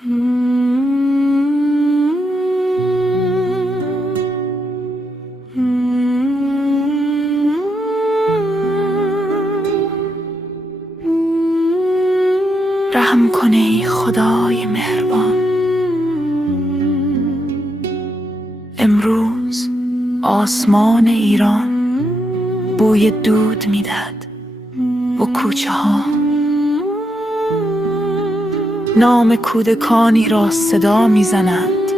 رحم کن ای خدای مهربان. امروز آسمان ایران بوی دود میدهد و کوچه ها نام کودکانی را صدا میزنند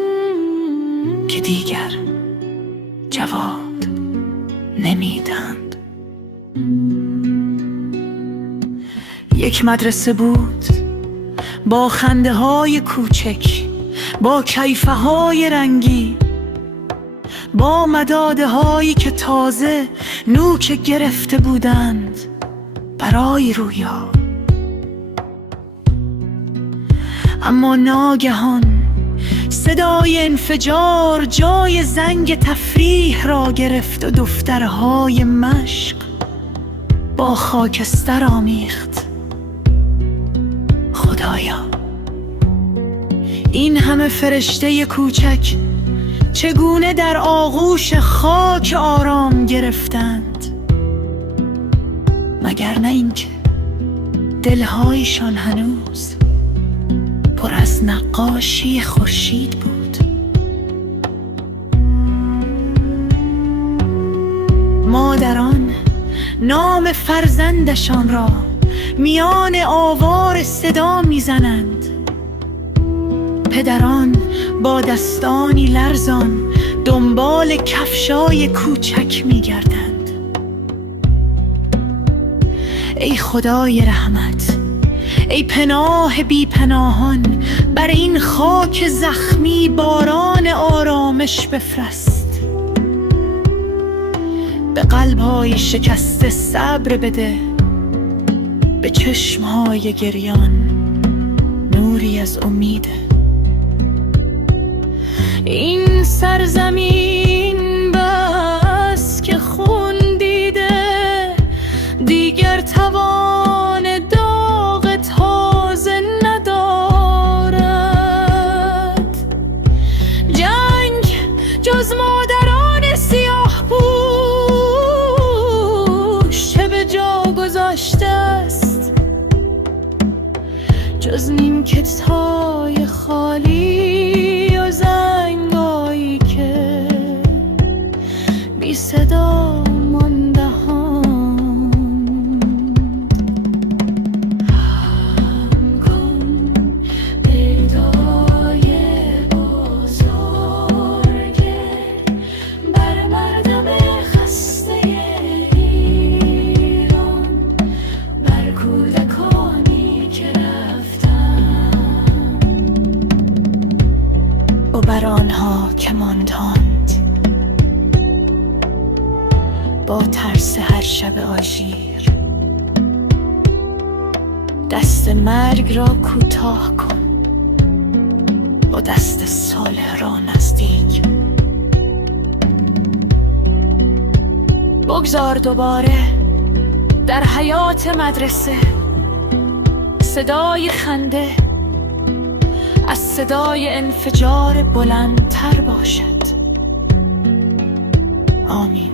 که دیگر جواب نمیدهند. یک مدرسه بود با خنده های کوچک، با کیفه های رنگی، با مداده هایی که تازه نوک گرفته بودند برای رویا. اما ناگهان صدای انفجار جای زنگ تفریح را گرفت و دفترهای مشق با خاکستر آمیخت. خدایا، این همه فرشته کوچک چگونه در آغوش خاک آرام گرفتند؟ مگر نه اینکه دلهایشان هنوز پر از نقاشی خورشید بود؟ مادران نام فرزندشان را میان آوار صدا میزنند. پدران با دستانی لرزان دنبال کفشای کوچک میگردند. ای خدای رحمت، ای پناه بی پناهان، بر این خاک زخمی باران آرامش بفرست. به قلب‌های شکسته صبر بده، به چشم‌های گریان نوری از امید. این سرزمین بس که خون دیده، دیگر توان داغ تازه ندارد. جنگ جز مادران سیاه پوش چه به جا گذاشته است؟ جز نیمکت‌های خالی و زنگایی که بی صدا مانده و بر آنها که ماندند با ترس هر شب آژیر. دست مرگ را کوتاه کن، با دست صلح را نزدیک. بگذار دوباره در حیات مدرسه صدای خنده از صدای انفجار بلندتر باشد. آمین.